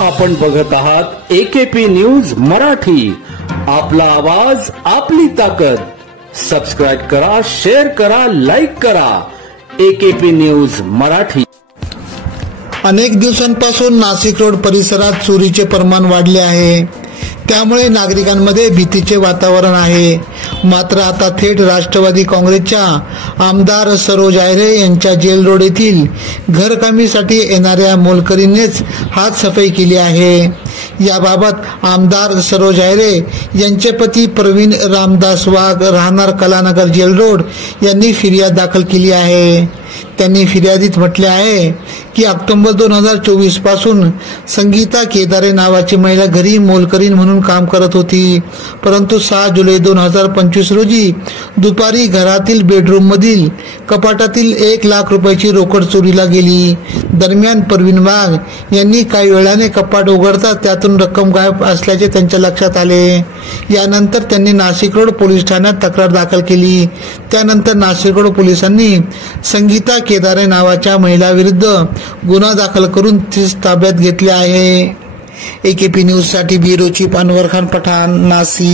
आपण बघत आहात एकेपी न्यूज मराठी। आपला आवाज आपली ताकद। सबस्क्राइब करा, शेअर करा, लाईक करा। AKP news Marathi. अनेक दिवसांपासून नाशिक रोड परिसरात चोरीचे प्रमाण वाढले आहे, त्यामुळे नागरिकांमध्ये भीतीचे वातावरण आहे। मात्र आता थेट राष्ट्रवादी काँग्रेसच्या आमदार सरोज आहिरे यांच्या जेल रोड येथील घरकामीसाठी येणाऱ्या मोलकरींनीच हात सफाई केली आहे। याबाबत आमदार सरोज आहिरे यांचे पती प्रवीण रामदास वाघ राहणार कलानगर जेल रोड यांनी फिर्याद दाखल केली आहे। त्यांनी फिर्यादीत म्हटले आहे की ऑक्टोबर 2024 पासून संगीता केदारे नावाची महिला घरी मोलकरीण म्हणून काम करत होती, परंतु 6 जुलै 2025 रोजी दुपारी घरातील बेडरूम मधील कपाटातील 1 लाख रुपयाची रोकड चोरीला गेली। दरम्यान प्रवीण वाघ यांनी काही वेळाने कपाट उघडता त्यातून रक्कम गायब असल्याचे त्यांच्या लक्षात आले। यानंतर त्यांनी नाशिक रोड पोलीस ठाण्यात तक्रार दाखल केली। त्यानंतर नाशिक रोड पोलिसांनी संगीता केदारे नावाच्या महिला विरुद्ध गुन्हा दाखल करून तीस ताब्यात घेतले आहे। एकेपी न्यूज साठी ब्युरो चीफ अनवर खान पठाण, नाशिक।